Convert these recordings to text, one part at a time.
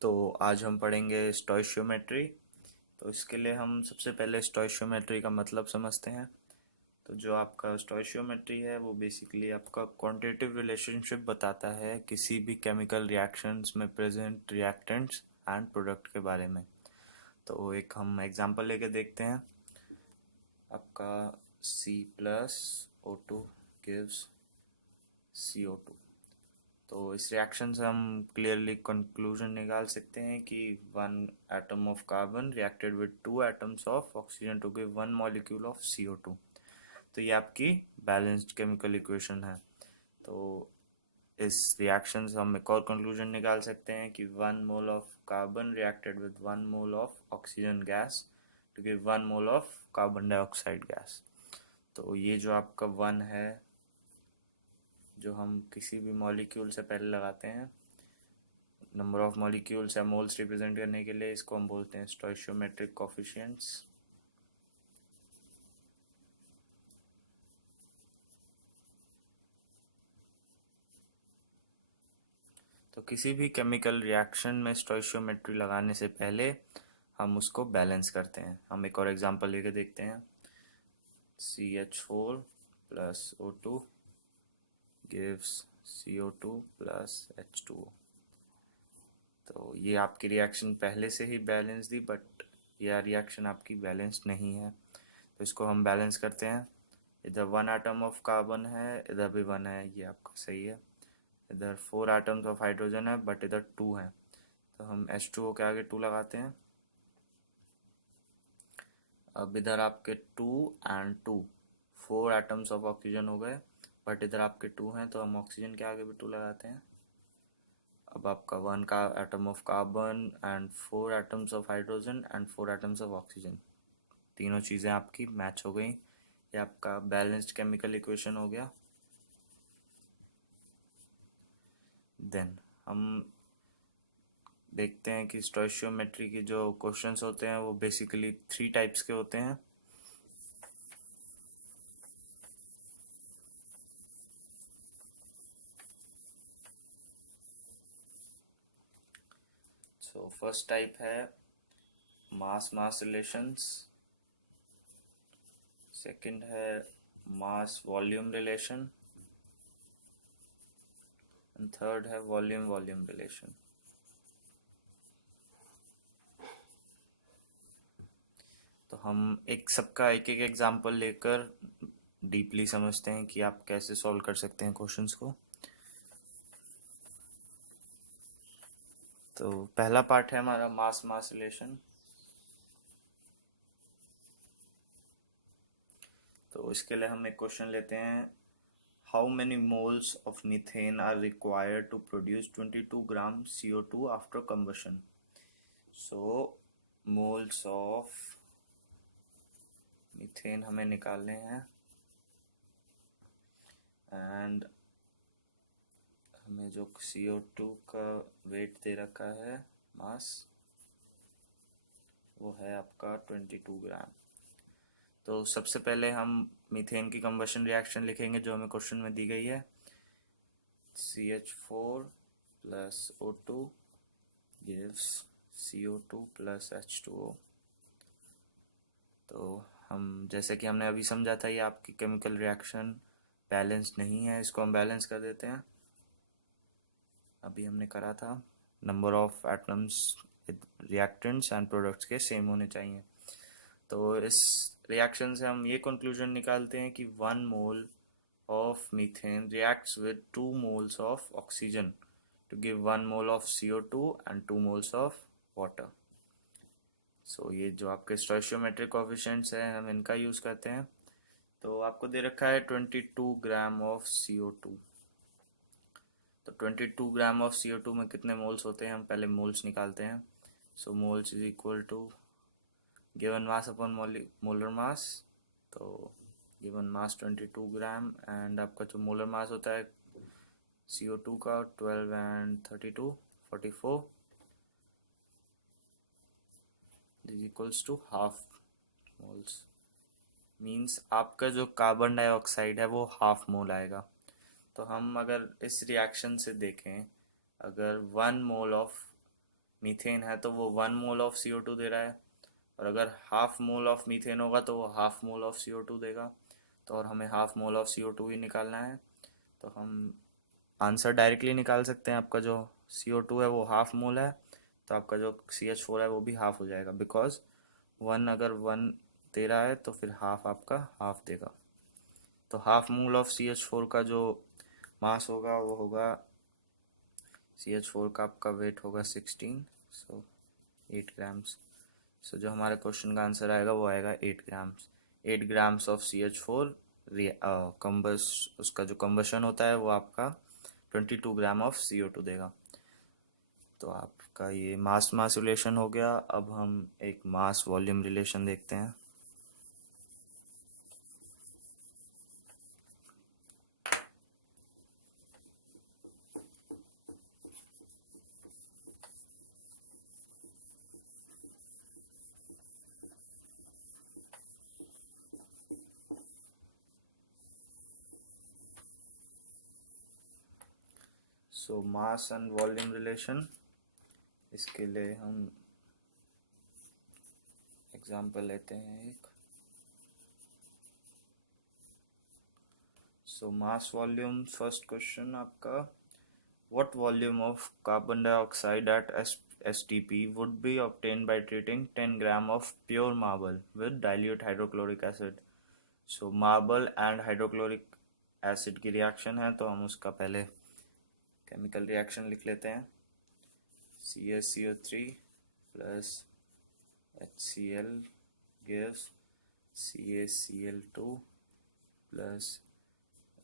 तो आज हम पढ़ेंगे स्टोइशियोमेट्री। तो इसके लिए हम सबसे पहले स्टोइशियोमेट्री का मतलब समझते हैं। तो जो आपका स्टोइशियोमेट्री है वो बेसिकली आपका क्वांटिटेटिव रिलेशनशिप बताता है किसी भी केमिकल रिएक्शंस में प्रेजेंट रिएक्टेंट्स एंड प्रोडक्ट के बारे में। तो एक हम एग्जांपल लेके देखते हैं। आपका C+O2 गिव्स CO2। तो इस रिएक्शन से हम क्लियरली कंक्लूजन निकाल सकते हैं कि one atom of carbon reacted with two atoms of oxygen to give one molecule of CO2। तो ये आपकी बैलेंस्ड केमिकल इक्वेशन है। तो इस रिएक्शन से हम एक और कंक्लूजन निकाल सकते हैं कि one mole of carbon reacted with one mole of oxygen gas to give one mole of carbon dioxide gas. तो ये जो आपका वन है, जो हम किसी भी मॉलिक्यूल से पहले लगाते हैं नंबर ऑफ मॉलिक्यूल्स या मोल्स रिप्रेजेंट करने के लिए, इसको हम बोलते हैं स्टोइशियोमेट्रिक कोफिशिएंट्स। तो किसी भी केमिकल रिएक्शन में स्टोइशियोमेट्री लगाने से पहले हम उसको बैलेंस करते हैं। हम एक और एग्जांपल लेके देखते हैं। CH4 plus O2 gives CO2 plus H2O। तो ये आपकी रिएक्शन पहले से ही बैलेंस थी, बट यह रिएक्शन आपकी बैलेंस नहीं है। तो इसको हम बैलेंस करते हैं। इधर वन एटम ऑफ कार्बन है, इधर भी वन है, ये आपका सही है। इधर फोर एटम्स ऑफ हाइड्रोजन है, बट इधर टू है। तो हम H2O के आगे टू लगाते हैं। अब इधर आपके two and two, four atoms of oxygen हो गए, बट इधर आपके टू हैं, तो हम ऑक्सीजन के आगे भी टू लगाते हैं। अब आपका वन का atom of carbon and four atoms of hydrogen and four atoms of oxygen, तीनों चीज़ें आपकी मैच हो गई। ये आपका बैलेंस्ड केमिकल इक्वेशन हो गया। देन हम देखते हैं कि स्टोइशियोमेट्री की जो क्वेश्चंस होते हैं वो बेसिकली थ्री टाइप्स के होते हैं। सो फर्स्ट टाइप है मास मास रिलेशंस, सेकंड है mass volume relation, and third है वॉल्यूम वॉल्यूम रिलेशन। तो हम एक सबका एक एक एग्जांपल लेकर डीपली समझते हैं कि आप कैसे सॉल्व कर सकते हैं क्वेश्चंस को। तो पहला पार्ट है हमारा मास मास रिलेशन। तो इसके लिए हम एक क्वेश्चन लेते हैं। How many moles of methane are required to produce 22 gram CO2 after combustion? So moles of methane हमें निकालने हैं, एंड हमें जो CO2 का वेट दे रखा है, मास, वो है आपका 22 ग्राम। तो सबसे पहले हम मीथेन की कंबशन रिएक्शन लिखेंगे जो हमें क्वेश्चन में दी गई है। CH4 plus O2 gives CO2 plus H2O। तो हम जैसे कि हमने अभी समझा था, ये आपकी केमिकल रिएक्शन बैलेंस नहीं है, इसको हम बैलेंस कर देते हैं। अभी हमने करा था number of atoms reactants and products के सेम होने चाहिए। तो इस रिएक्शन से हम ये कंक्लूजन निकालते हैं कि one mole of methane reacts with two moles of oxygen to give one mole of CO2 and two moles of water। सो ये जो आपके स्टोइशियोमेट्रिक कोफिशिएंट्स हैं हम इनका यूज़ करते हैं। तो आपको दे रखा है 22 ग्राम ऑफ CO2। तो 22 ग्राम ऑफ CO2 में कितने मोल्स होते हैं, हम पहले मोल्स निकालते हैं। So moles is equal to given mass upon molar mass. तो गिवन मास 22 ग्राम, एंड आपका जो मोलर मास होता है CO2 का 12 and 32 44 is equals to half moles. Means आपका जो कार्बन डाइऑक्साइड है वो हाफ मोल आएगा। तो हम अगर इस रिएक्शन से देखें, अगर वन मोल ऑफ मीथेन है तो वो 1 मोल ऑफ CO2 दे रहा है, और अगर हाफ मोल ऑफ मीथेन होगा तो वो हाफ मोल ऑफ CO2 देगा। तो और हमें हाफ मोल ऑफ CO2 ही निकालना है, तो हम आंसर डायरेक्टली निकाल सकते हैं। आपका जो CO2 है वो हाफ मोल है, तो आपका जो CH4 है वो भी हाफ हो जाएगा, बिकॉज 1 अगर 1 दे रहा है तो फिर हाफ आपका हाफ देगा। तो हाफ मोल ऑफ CH4 का जो मास होगा वो होगा, CH4 का आपका वेट होगा 16, सो 8 ग्राम्स। सो जो हमारे क्वेश्चन का आंसर आएगा वो आएगा 8 ग्राम्स। 8 ग्राम्स ऑफ CH4 कम्बस, उसका जो कम्बशन होता है वो आपका 22 ग्राम ऑफ CO2 देगा। तो आपका ये मास मास रिलेशन हो गया। अब हम एक मास वॉल्यूम रिलेशन देखते हैं। सो मास एंड वॉल्यूम रिलेशन, इसके लिए हम एग्जांपल लेते हैं एक। सो मास वॉल्यूम, फर्स्ट क्वेश्चन आपका, what volume of carbon dioxide at STP would be obtained by treating 10 gram of pure marble with dilute hydrochloric acid? So marble and hydrochloric acid की reaction है, तो हम उसका पहले केमिकल रिएक्शन लिख लेते हैं। CaCO3 plus HCl gives CaCl2 plus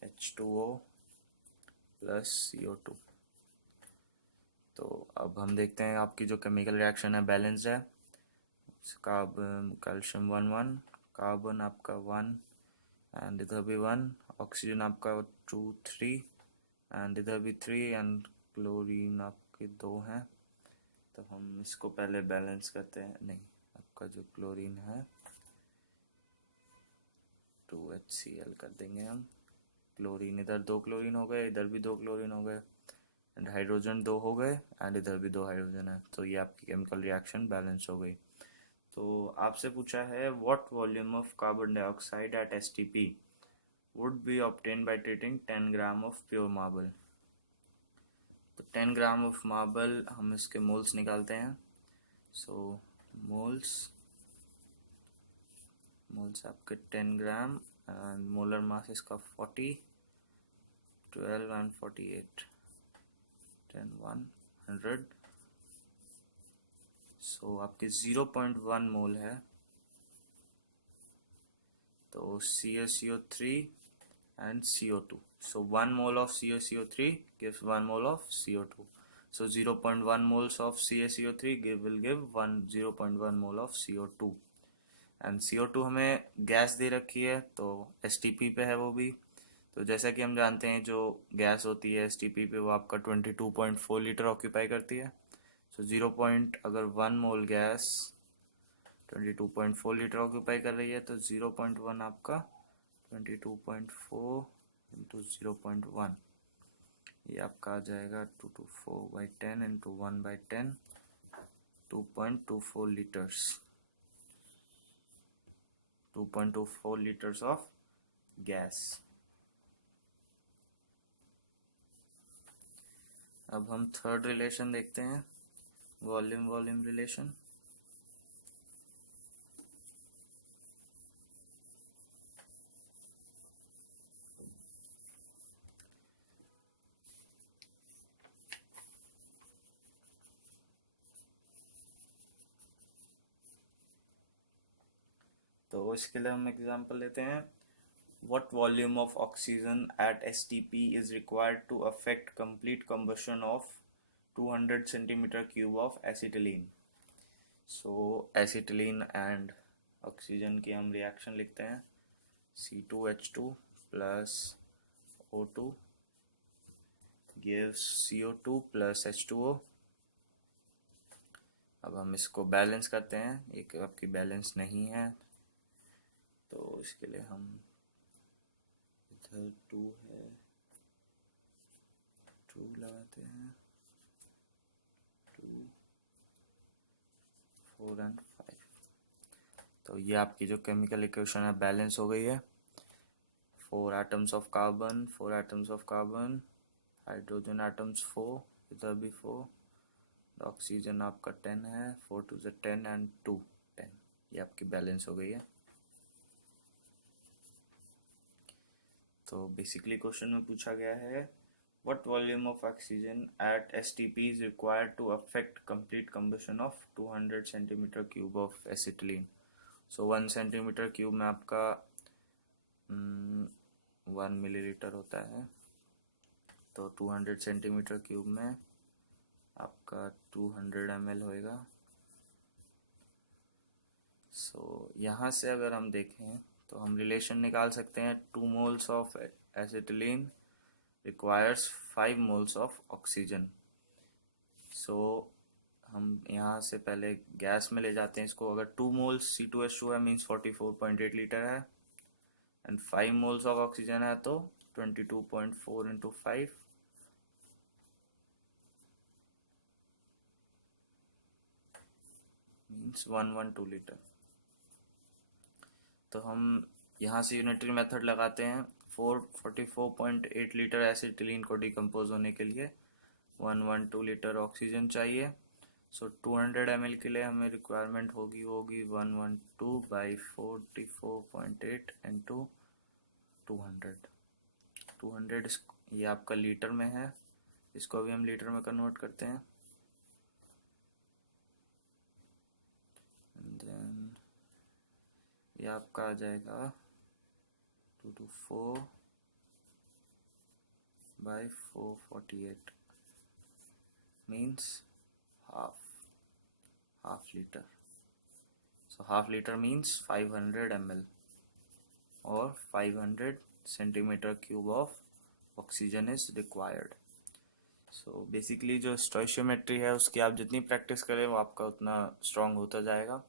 H2O plus CO2। तो अब हम देखते हैं आपकी जो केमिकल रिएक्शन है बैलेंस्ड है। कार्बन कैल्शियम 1 1, कार्बन आपका 1 एंड इधर भी 1, ऑक्सीजन आपका 2 3 एंड इधर भी 3, एंड क्लोरीन आपके 2 हैं। तो हम इसको पहले बैलेंस करते हैं। नहीं, आपका जो क्लोरीन है 2HCl कर देंगे हम। क्लोरीन इधर 2 क्लोरीन हो गए, इधर भी 2 क्लोरीन हो गए, एंड हाइड्रोजन 2 हो गए, एंड इधर भी 2 हाइड्रोजन है। तो ये आपकी केमिकल रिएक्शन बैलेंस हो गई। तो आपसे पूछा है what volume of carbon dioxide eight STP would be obtain by treating 10 gram of pure marble. तो 10 ग्राम ऑफ मार्बल, हम इसके मोल्स निकालते हैं। सो मोल्स मोल्स आपके 10 ग्राम, एंड मोलर मास इसका 40, 12 एंड 48, 10 1 100। सो आपके 0.1 मोल है। तो CaCO3 and CO2. So 1 mole of CaCO3 gives 1 mole of CO2. So 0.1 moles of CaCO3 will give 0.1 mole of CO2. And CO2 हमें गैस दे रखी है, तो STP पे है वो भी। तो जैसा कि हम जानते हैं जो गैस होती है STP पे वो आपका 22.4 लीटर ऑक्यूपाई करती है। सो 0. अगर 1 मोल गैस 22.4 लीटर ऑक्यूपाई कर रही है, तो 0.1 आपका 22.4 इंटू 0.1, ये आपका आ जाएगा 224/10 into 1/10, 2.24 litres, 2.24 litres of gas. अब हम थर्ड रिलेशन देखते हैं, वॉल्यूम वॉल्यूम रिलेशन। तो इसके लिए हम एग्जांपल लेते हैं। What volume of oxygen at STP is required to affect complete combustion of 200 centimeter cube of acetylene? So acetylene and oxygen की हम रिएक्शन लिखते हैं। C2H2 plus O2 gives CO2 plus H2O। अब हम इसको बैलेंस करते हैं, एक आपकी बैलेंस नहीं है, तो इसके लिए हम इधर 2 है, 2 लगाते हैं, 2 4 and 5। तो ये आपकी जो केमिकल इक्वेशन है बैलेंस हो गई है। 4 atoms of carbon, 4 atoms of carbon, hydrogen atoms 4, इधर भी 4, ऑक्सीजन आपका 10 है, 4 टू ज़ 10 एंड 2 10। ये आपकी बैलेंस हो गई है। तो बेसिकली क्वेश्चन में पूछा गया है what volume of oxygen at STP is required to affect complete combustion of 200 centimeter cube of acetylene। so 1 centimeter cube में आपका 1 मिलीलीटर होता है, तो 200 सेंटीमीटर क्यूब में आपका 200 ml होएगा। यहाँ से अगर हम देखें तो हम रिलेशन निकाल सकते हैं 2 moles of acetylene requires 5 moles of oxygen। हम यहाँ से पहले गैस में ले जाते हैं इसको। अगर 2 moles C2H2 है मीन्स 44.8 लीटर है, एंड 5 moles ऑफ ऑक्सीजन है तो 22.4 इंटू 5 मीन्स 112 लीटर। तो हम यहाँ से यूनिटरी मेथड लगाते हैं। 44.8 लीटर एसिटिलीन को डिकम्पोज होने के लिए 112 लीटर ऑक्सीजन चाहिए। 200 ml के लिए हमें रिक्वायरमेंट होगी 112 बाई 44.8 इंटू 200। 200 ये आपका लीटर में है, इसको अभी हम लीटर में कन्वर्ट करते हैं। देन ये आपका आ जाएगा 224 by 448 means half litre. Half litre means 500 ml और 500 centimetre cube of oxygen is required. Basically जो स्टोइशियोमेट्री है उसकी आप जितनी प्रैक्टिस करें वो आपका उतना स्ट्रांग होता जाएगा।